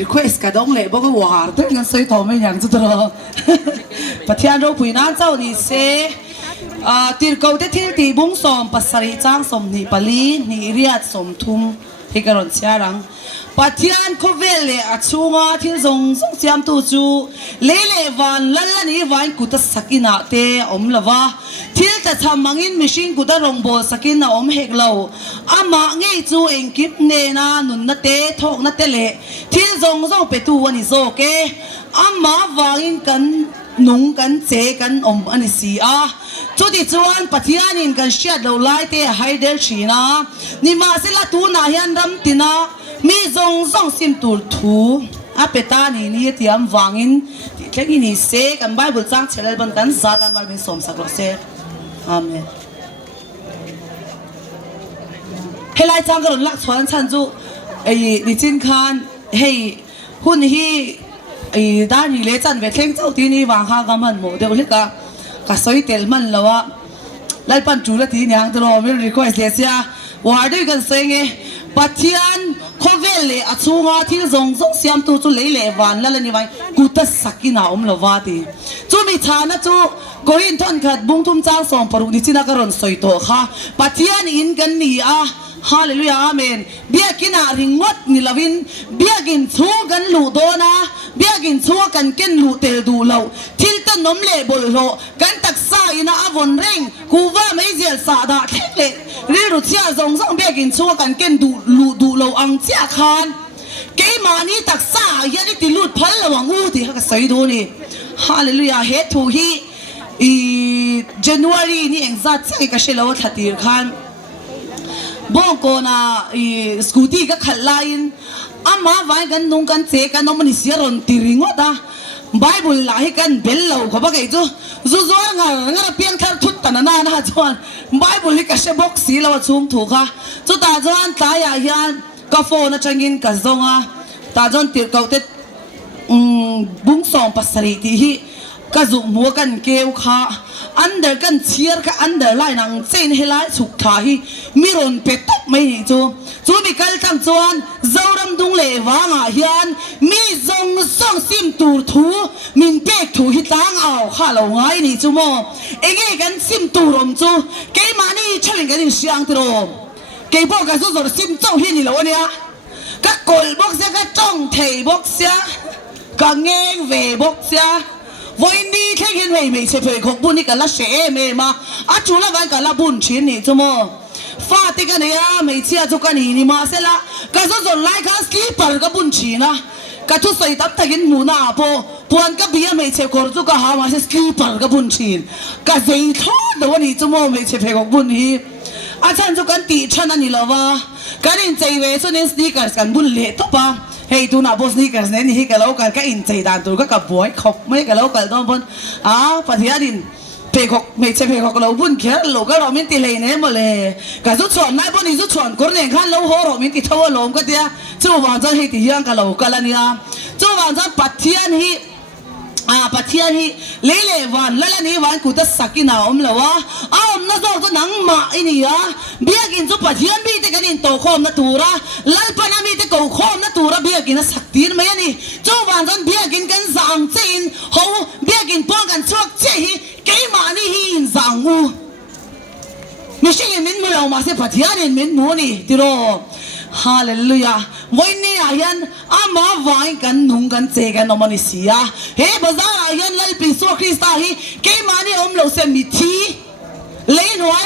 request กระดงเลยบอกว่าหาตัวงั้นใส่ทอไม่ยังจะตัวประเทศเราผู้นั้นเจ้านี่เสตีเก่าแต่ที่ตีบุ้งสมปัสสริจ้างสมนี่ปลีนี่เรียดสมทุ่มที่กระโดดเชียรังประเทศเขาเวลเลยชูงาที่ทรงเสียมตูจูเล่วันลันนี่วันกุตสักินาเตอมละวะที่จะทำมังอินมิชิงกุตรงโบสักินาอมเฮกเลาอามาไงจูเองกิบเนนานุนนัเตทอกนัเตเลที่ทรงไปตัววันนี้โซเกอามาวังอินกันนุ่งกันเจกันอมอันนี้สิจุดที่จวนปัจจัยนี้กันเชียดเราไล่เตะให้เดลชีนะนี่มาสิละตูนายันรำตินะมีทรงสิมตูทูเปตานี่เตรียมวางอินแค่นี้เสกันไบเบิลจังเชลบันกันซาตันบาลเป็นสมสักรเสอาเมนเฮลัยจังกันหลักชวนฉันจูดิจินคานเฮ้หุ่นฮีด้านนี้เลยจันเวทเล่งเจ้าที่นี่วางข้างกันมันหมดเดี๋ยวเล็กก็สวยเตลมันแล้วว่าไล่ปั่นจูละทีนี้ยังตลอดไม่รีควอสเสียว่าด้วยกันเสียงปัจจัยเขาเวลเลยชูงาที่ทรงเสียมตัวจูเล่วันแล้วนี่วันกูตัดสักกินาละว่าดีจูมีฐานะจูก็เห็นท่านขัดบุ้งทุ่มจ้างส่งปรุนิจินักรอนสวยโตค่ะปัจจัยอินกันนี่ฮาเลลูยาอาเมนเบียกินาริงวดนิลาวินเบียกินชูกันลูโดนะเบียกินชูกันเกนลูเตดูเลาทิลตันนมเล่บลโลกันตักซาอินาอวนเร่งกูว่าไม่เสียสาดาเทเลรีรุเชียซงเบียกินชูกันเกนดูเลาอังเจียคานเกมานี่ตักซายันติลูดพันระวังอูที่ฮักใส่ดูนี่ฮาเลลูยาเฮทูฮีJanuary นี่เองจัดใส่กับเชลล์ทัดตีร์คันบ้องก็น่ะสกูตี้ก็ขัดไลน์อามาไว้กันนุ่งกันเจกันน้องมันเสียรอนตีริงวะตาไบเบิลลาให้กันเบลล์เขาบอกไอ้จู่งาเพียงแค่ทุตตันน่านะจวนไบเบิลก็เชบ็อกซี่แล้วชุ่มถูกค่ะจู่ตาจวนตายยันกาโฟนะจังกินกันซงตาจวนตีร์เก่าเต็ดบุ้งสองปัสสริที่ก็จุมัวกันเกลค่ะอันเดอร์กันเชียร์ค่ะอันเดอร์ไล่นังเซนเฮลัยสุขท้ายมีรอนเป็ดตบไม่จู่มีกัลตังจวนเจ้ารำดุงเล่วางอาเฮียนมีทรงส่งซิมตูทูมินเป็ดถูหิตังเอาข้าเราไงนี่จู่โมเองกันซิมตูรมจู่เกมานี่เฉลิงกันเสียงตรมเกบอกกันสู้ๆซิมเจ้าหินนี่แล้วเนี่ยก็กลบอกเสียก็จ้องเทบอกเสียก็เงงเวบอกเสียวันนี้แค่เห็นไม่ใช่เพื่อนของบุญนี่กันละเสเมมาจูละวันกันละบุญชิ้นนี่ชั่วโมงฟาติกันเนี่ยไม่เชื่อจุกันนี่มาเสร็จละก็ส่วนไล่กันสกีปร์ก็บุญชิ้นนะก็ทุกสิ่งตับตะกินหมูนาพอวันก็เบียไม่ใช่คนจุกันหามาสกีปร์ก็บุญชิ้นก็ใจทอดวันนี้ชั่วโมงไม่ใช่เพื่อนของบุญนี่อาจารย์จุกันตีฉันนั่นนี่ละวะการอินใจเวส่วนสติกันกันบุญเละทุบปะเฮ้ยตูน่าบอสนี่กันเนี่ยนี่กันแล้วกันก็อินใจด่านตัวก็กับบวยขบไม่กันแล้วกันต้องบนปฏิญาณเพกไม่ใช่เพกเราบุญแค่เราก็เราไม่ตีเลยเนี่ยมาเลยกันสุดส่วนนายบนนี้สุดส่วนคนเนี่ยขันเราหัวเราไม่ตีเท่าเราก็เดียจู่วันจันทร์ให้ตียังกันเรากันละเนี่ยจู่วันจันทร์ปฏิญาณให้ปัจจัยนี้เล่วันแล้วนี่วันกูจะสักกินเอาแล้ววะน่าจะก็นังมาอินี่เบียกินจุปัจจัยมีแต่กันอินโตคอมนัตูระลัลปนามีแต่กูคอมนัตูระเบียกินสักทีนไม่ยันนี่จู่วันจันเบียกินกันสังเจนเขาเบียกินป้องกันชวกเจฮีเกมานี่หินสังอูไม่ใช่มินมือเรามาเสียปัจจัยนี่มินมูนี่ที่รอฮาเลลูยาวันนี้อายันมาไว้กันนุ่งกันเจกันนอมันสิยาเฮ้บ้าอายันลัลปิโซคริสต์าฮีเกมานี่เราเซมิทีเล่นไว้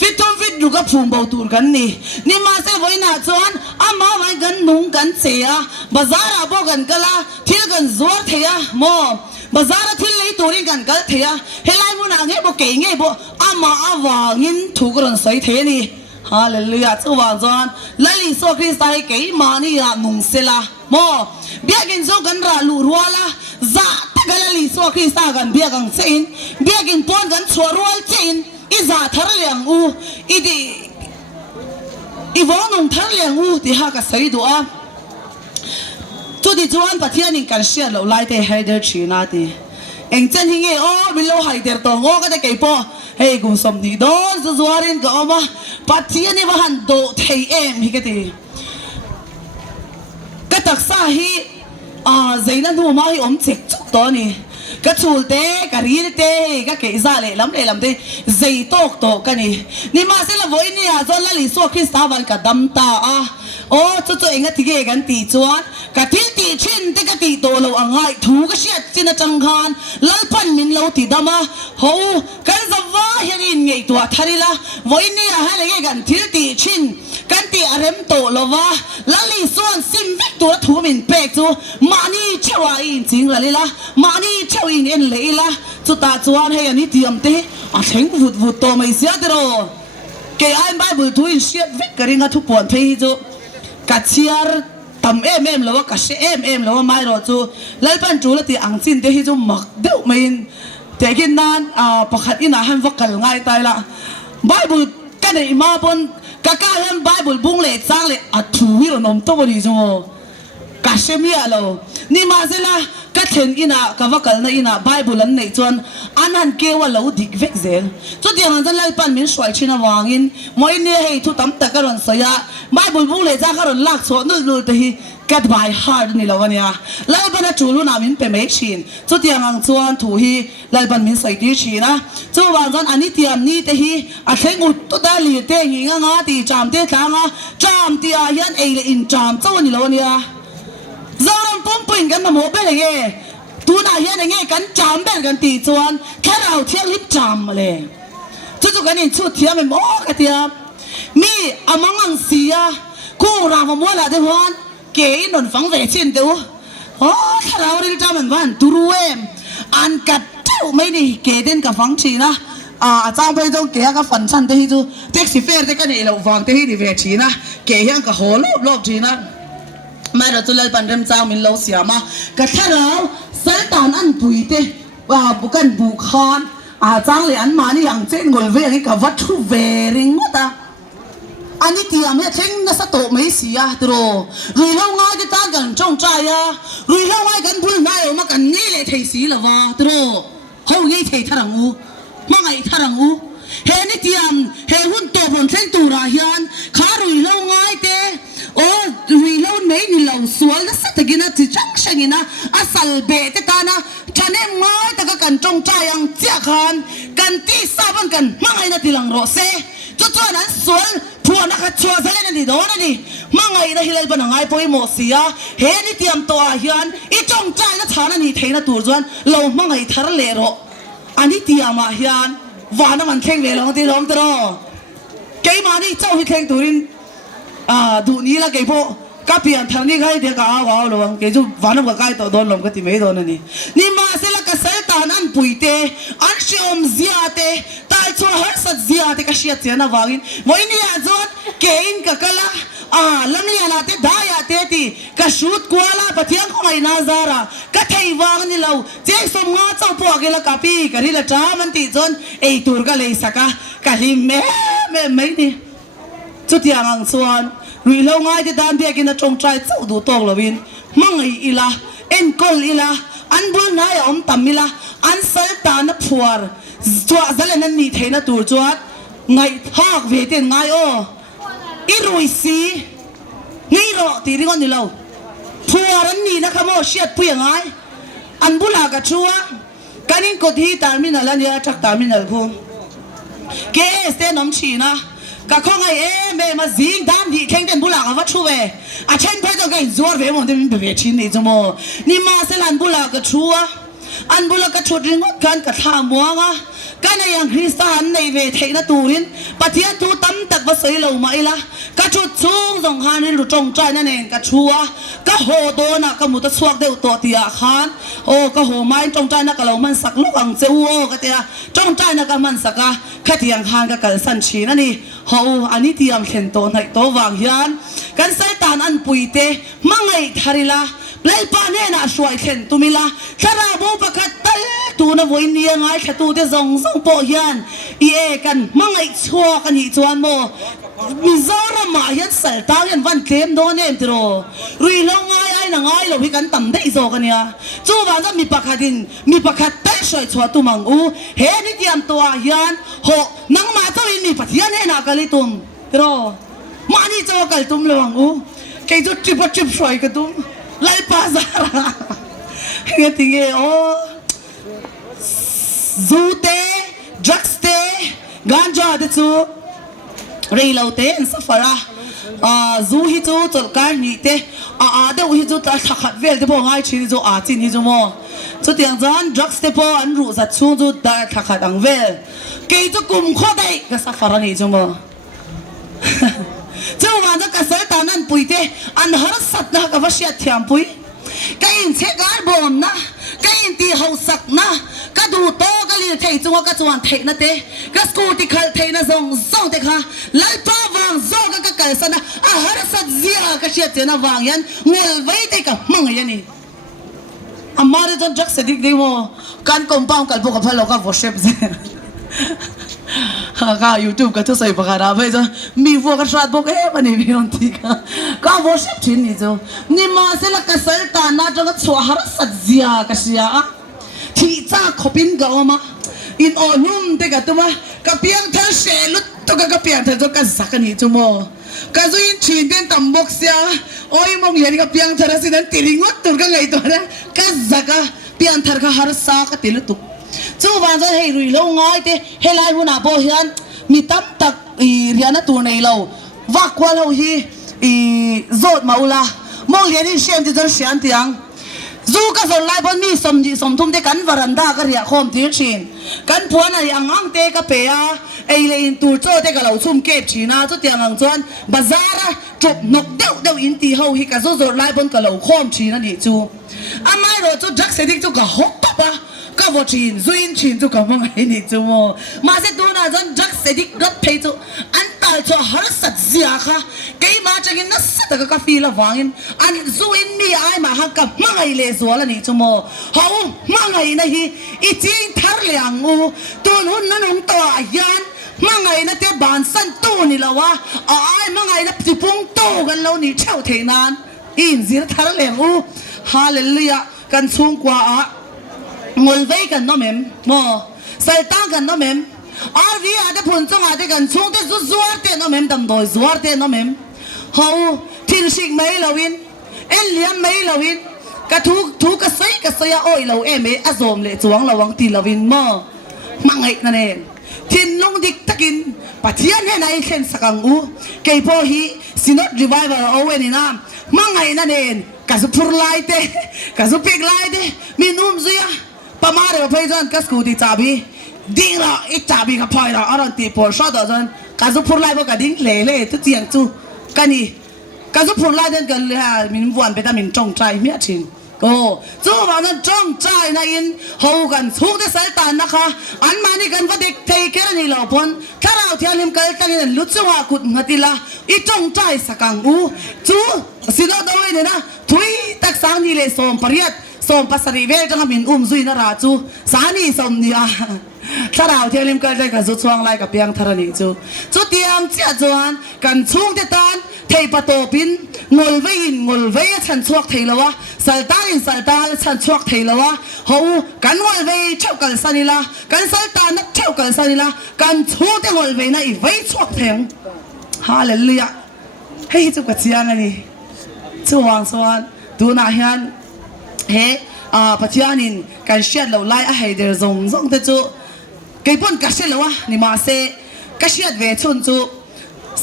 ฟิตดูกับฟูมเบาตูนกันนี่มาเซวันน่ะจวนมาไว้กันนุ่งกันเจบ้าราบอกกันกันละที่กันจวดเทียโมบ้าราที่เลยตัวนี้กันกันเทียเฮลัยมุนังเฮ้บอกเก่งเฮ้บอกมาว่างินถูกรันใส่เทนี่ฮาเลลูยาจู่วันจันลัลลิโซคริสต์ให้เกยมานี่นุ่งเสละโมเบียกินส่งกันราลูรัวละจ้าตะกันลัลลิโซคริสต์กันเบียกันเซนเบียกินปอนกันชัวรัวเซนอีจ้าทาร์เลียงอูอีวานุ่งทาร์เลียงอูที่ฮักใส่ตัวจู่ที่จวนปะเทียนิกันเชียร์เราไล่เตะให้เดินชีนาทีเอ็งเจนหิงโอ้บิลโลไฮเดอร์ตองโอ้ก็ได้เก็บปอเฮ้ยกุมสมดีโดนสวารินก็ออกมาปัจจัยนี่ว่าหันโดเทเอ็มฮิกตีก็ตักซาฮี dây nó nu mai ôm chích chút đó nè cái chul tê cái ri tê cái cái ra lệ lắm tê dây tóc cái nè mà sẽ là với nè cho là lý số khi sao vậy cả đâm ta cho anh cái gì cái tì chuan cái tì chín tê cái tì tổ lâu anh ngay thú cái chuyện trên trăng khan lal pan min lâu tì đâm hậu cái zavva hiện ngày tuổi thari la với nè hay là cái tì chín cái tì arem tổ lâu va lal lý số sim vết tổ thú min pek chu mani chewa in chính là la mani chewa in en lệ la chu ta chuan hay anh tiệm tê thèn vụt to mấy xía tê rồi cái anh Bible thu in shit vết cái ringa thu buồn thấy chu cả chiar tầm em là cả sẽ em là mai rồi chú lấy pan chú là thì ăn xin thế chú mặc đeo mình thế cái nan bậc hạt ina han vóc cả ngay tay là Bible cái này mà bon cả han Bible bung lệ sang lệ thu rồi nôm to body chú cả sẽ mía lâu ni mà sẽ là cái thèn ina cái vóc cả ina Bible lần này chuan anh han kêu là lâu địch vết zel chú tiếng anh lấy pan mình xoay trên là vangin mỗi ngày hay thu tắm tất cả rồi sợi Bible bung lệ ra cái rồi lạc số nul thì get by heart ni lawan ya lai ban chu lu na min pe me chin chu tiang ang chuan thu hi lai ban min sai ti china chu wang zon ani tiam ni te hi a thleng ut to da li te hi nga ti cham te thanga cham ti a hian ei le in cham chu ni lawan ya zoram pum pin kan mo be le ye tu na hian nge kan cham ben kan ti chuan tharau thiang hip cham le chu kan in chu thiam mo ka tiam mi amang ang sia ku ra mo la de hon kể nón phẳng về trên đâu, thà nào đi ra mình vẫn turu em, ăn cắt theo mấy đi kể đến cả phẳng chỉ na, trang bây giờ kể cái phần chân thế chứ, taxi fare cái này là vàng thế thì về chỉ na, kể hiện cả hồ lốp chỉ na, mai rồi tôi lấy bàn đem trang mình lâu xỉa mà, cái thà nào sẽ tàn ăn bụi thế, bukan bukan, trang lấy ăn mà đi ăn trên ngồi về cái cả vật thu về ring ta. Anh ti am he theng na sa to mai sia tro rui lo ngai ta gan trong trai rui lo ngai gan phul nai ma kan ni le thei si la wa tro ho ngai thei tharang u ma ngai tharang u he ni ti am he hun to bon theng tu ra hian kha rui lo ngai te rui lo nei ni lo sual na sa tagina ti chang shangina asal be te ta na chane ngai ta ka kan trong trai ang chia khan kan ti sa ban kan ma ngai na ti lang ro se cho an sual phua na khat chua zale na di do na ni mangai na hilal ban ngai poi mo sia he ni tiam to a hian I chong chai na thana ni theina tur chuan lo mangai thar le ro ani tiam a hian wa na man kheng le long ti long tro ke ma ni chau hi kheng turin du ni la ke po ka pian thar ni gai de ka wa lo ke ju wa na ka kai to don lom ka ti me do na ni ma se la ka sel tan an puite an shom ziate tai chu har sat ziate ka shia chena wangin moi ni a zot ke in ka kala lam li ala te daya te ti ka shoot kwala pathiang ko ngai na zara ka thei wang ni lo je som nga chau po ke la ka pi ka ri la ta man ti zon ei tur ka le saka ka hi me mai ni chu tiang ang chuan rui lo ngai te dan dia kin a chong trai chau du tong lovin mangai ila en kol ila an bul na ya om tamila an sal ta na phuar chua zalen an ni theina tur chuat ngai thak ve te ngai I rui si ngai ro ti ringon ni lo phuar an ni na khamo shiat pui ngai an bula ka chua kanin ko thi terminal an ya thak terminal khu ke ste nom china cả con ai mẹ mà dính đam thì khen tên bù lạc vắt chu về trên phải cho cái zor về một tên về chín này cho mò ni mà sẽ làm bù lạc cái chua ăn bù lạc cái chua riêng cái tham muang cái này yang Christian này về thấy nó tuin bắt thiên tu tâm tật và sấy lâu mãi la cái chua chung dòng han đi lụt trồng trái này cái chua cái hồ to na cái một cái suak đều to tiệt khan cái hồ mai trồng trái na cái lâu man sắc lúc ăn châu cái tiệt trồng trái na cái man sắc cái tiang han cái san chi na ni hồ anh tiang khen to này to vàng hiền cái sai tan ăn bụi te mangai tharila lấy pa nè na suai khen tumila thara bo pakat tal tu na voi nia ngai khatu te zong zong po hian kan mangai chua kan hi chuan mo Mizoram ma hian sal ta hian van tlem do nem tro rui lo ngai ai na ngai lo hi kan tam dei zo kan ya chu wa za mi pakhat tai soi chua tu mang u he ni tiam to a hian ho nang ma to mi pathian he na kali tum tro ma ni cho kal tum lo ang u ke ju trip soi ka tum ไล่ปาซาระเงี้ยติงโอซูเตดรักสเตกานจาเดจูเรย์เราเตนสัฟาระซูฮิจูจุดการนี่เตเดี๋ยวฮิจูตัดขัดเวลที่พอง่ายชินจูจินฮิจูโมจุดอย่างจานดรักสเตพออันรู้จักชูจูตัดขัดอังเวลเกยจูกุมข้อได้ก็สัฟาระนี่จูโมเจ้าวันจะกษัตริย์ตานั้นปุยเตอันหาสัตว์นะกับว่าเสียเทียมปุยก็อินเชกาบอมนะก็อินตีเฮาสักนะก็ดูโตก็เรียนเทจังว่าก็จวนเทนะเตก็สกูติคัลเทนะส่งเตค่ะไล่ป้าวางโซก็กษัตริย์นะอาหารสัตว์เสียก็เสียเจนะวางยันเงยไว้เตกับมึงยันนี่อามาเรื่องจักเสดิกดีโมการกลมป้องกันพวกกับพะโลก็วอชเชฟก็ยูทูบก็ทุกสิ่งประการไปจ้ะมีพวกกษัตริย์พวกมันนี่มีคนที่ก็วอชชินนี่จ้ะนี่มาเสละกษัตริย์ตาหน้าจังก็ชัวหาสัตว์เสียก็เสียที่จ้าขบินก็มาอินอ่อนนุ่มเด็กตัวกับเพียงเธอเชลุตตัวกับเพียงเธอจะกันสักนี่จ้ะโมก็จะอินชินเป็นตำบกเสียโอ้ยมองเห็นกับเพียงเธอสินั้นติริงวัดตัวก็ไงตัวนั้นก็สักเพียงเธอก็หาสักติลุตุจู่วันจะให้รุยลงง่ายเตะให้ไล่หัวหน้าโบเฮียนมีตั้มตักเรียนตัวในเราวักว่าเราฮีโจดมาอุลามองเรียนที่เชียนที่จะเชียนที่ยังจู่ก็ส่งไล่บนมีสมจีสมทุ่มเตกันวารันดาก็เรียกโฮมที่ชินกันผัวน่ะยังอังเตะก็เปียเลยอินตูโจเตะก็เราชุ่มเก็บชีน่าจุดยังอังจวนบาซาระจบนกเดี่ยวอินตีเฮาฮิก็โจดไล่บนก็เราโฮมชีนั่นดิจู่อาไม่รู้จู่จักเสด็จจู่ก็ฮกปะปะก็ว่าชินซุยชินจู่ก็มังไงนี่จู่มาเสดูน่ะจนจักเสด็จรถเพย์จู่อันตายจู่หาสัตว์เสียค่ะเกี่ยมาจากอินนัสตะก็ฟีละวางินอันซุยนี่ไอ้มาหักกับมังไงเลยสัวละนี่จู่เฮามังไงนะฮีอีจิงทาร์เลียงอูตัวนู้นนั่นหุ่นตัวยันมังไงนะเจ้าบ้านสันตู้นี่ละวะไอ้มังไงนะจิปุงตู้กันแล้วนี่เช่าเทนานอินซีทาร์เลียงอูฮาเลลูยากันสูงกว่างลไว้กันน้องเมมโมใส่ตั้งกันน้องเมมอารีอาจจะพูนจงอาจจะกันช่วงที่จัวร์เตน้องเมมดำโดยจัวร์เตน้องเมมเฮาทิ้งสิ่งไม่ละวินเอ็นเลี้ยงไม่ละวินกระทุกกระใสกระใสโอ้ยเราเมอสมเลยจวงระวังตีละวินโมมังไงนั่นเองทิ้งลงดิกตะกินปัจเจียนให้นายเข็นสักงูเกย์พอฮีสินอตรีไวเวอร์เอาไว้ในน้ำมังไงนั่นเองกระสุพูไล่เตะกระสุเปกไล่เตะมีนุ่มเสียประมาณว่าพยายามกัสกูติจ่าบีดิ้งละอีจ่าบีกับพายละอรันตีปอร์ชอตจนกัสพูไล่พวกกันดิ้งเล่ทุกเสียงจู่กันนี่กัสพูไล่เดินกันเลยฮะมินวันไปแต่มินจงใจเมียชินโอ้จู่ว่านั้นจงใจนะอินหูกันทุกที่สายตานะคะอันมานี่กันว่าเด็กเทแค่นี้เราพ้นถ้าเราเที่ยวลิมกันตั้งแต่ลุชว่ากุดหัติละอีจงใจสักกังอูจู่สิโนดเอาไว้เนี่ยนะทุยตักสังนี่เลยส่งปริยัติส่งภาษาริเวจังมินซุยนาราจูสานีสมเดียถ้าเราเที่ยวลิมกันได้กับจุดช่วงไล่กับเพียงทารณีจูจุดเตียงเจ้าจวนกันช่วงเตตันเทปโตปินงลเวียฉันชวกเทลวะสัลตาฉันชวกเทลวะเฮากันงลเวียเช่ากันสันิละกันสัลตานักเช่ากันสันิละกันช่วงเตงลเวียนะอีเวียชวกเทงฮาเลลูยาเฮ้ยจุกเจียงอันนี้จูวางสวรรค์ดูนาฮินเฮ้ปัจจุบันการเชียร์เราไล่อาให้เดือดส่งแต่จู่เกี่ยปนกัเชียร์เราวะนี่มาเซ่กัเชียร์เวชุนจู่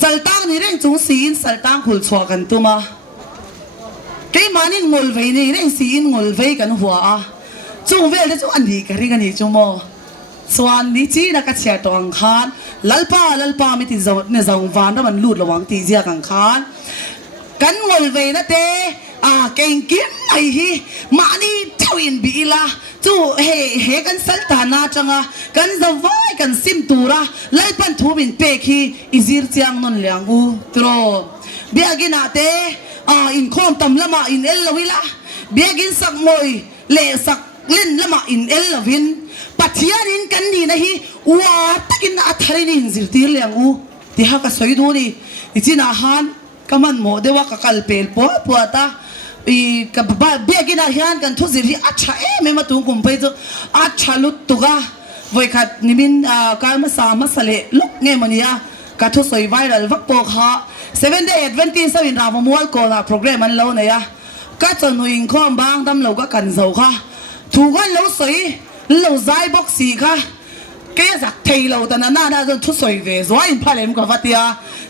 สัลตังนี่เรื่องจุงสีนสัลตังหุ่นชัวกันตัวมาเกี่ยมานี่งลเวนี่เรื่องสีนงลเวกันหัวจุงเวลจู่อันนี้กันรีกันนี่จู่โมส่วนนี้จีนักเชียร์ตัวอังคารลัลปาไม่ติดเนี่ยจังหวานแล้วมันหลุดระวังตีเจียกังคารกันงลเวนะเต้เก่งกิ้มไอ้ฮีมานี่เจ้าอินบีละจู่เฮกันสัลตานาจังกันจะไว้กันซิมตูระไล่ปันทูบินเปกีอิซิร์เจียงนนเลียงกูตรอเบียกินาเต้อินคอมตำละมาอินเอลลวิละเบียกินสักมวยเล่สักเล่นละมาอินเอลลวินปัจจัยนินกันนี่นะฮีว่าตะกินอัฐารินินซิร์ตีเลียงกูที่ฮักสวยดูนี่ที่นาฮันก็มันโมเดว่ากัลเปลปัวตากับเบียกินอาหารกันทุกสิ่งที่อัจฉริยะไม่มาตุ้งกุมไปจู่อัจฉริยตุกะไว้ขัดนิมินการมาสามัสเลลุกเงี้ยมันเนี่ยกัทุกสวยไวรัลวักโปกฮะ7 Day Adventist วินรามมัวโกนะโปรแกรมมันแล้วเนี่ย cái chân hình con bang đâm lâu cái cần dầu kha thủ quan lâu sấy lâu dài bốc xì kha cái giặc thầy lâu tận na na rồi chút sấy về rồi anh phải làm cái phát tia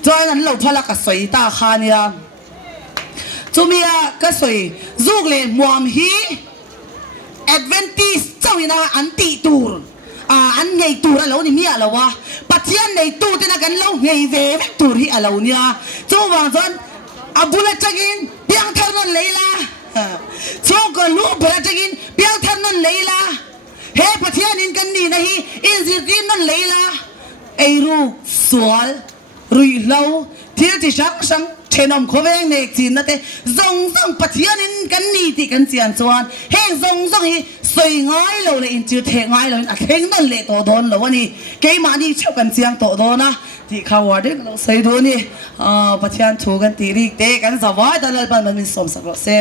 rồi anh lâu phải là cái sấy ta kha nia chúng mi cái sấy giúp lên muam hi Adventist cháu ina anh tị tour anh ngày tour là lâu ni mi là wa bắt chiên ngày tour thì là cái lâu ngày về tour hi là lâu nia chú vàng rồi abula chagin piang thar non leila choko lu bra chagin piang thar non leila he pathian in kan ni nahi in zirkin non leila eiru sual rui lau thil ti sang thenom khoweng nek chin na te zong pathian in kan ni ti kan chian chuan heng zong hi soi ngai lo le in chu the ngai lo a kheng non le to don lo ani ke ma ni chau kan chiang to do na thì khâu ở đấy nó xây đồ nè, bắt chước thuกันตีรีเตะกันสบายแต่ละบ้านมันมีสมศักดิ์ศรี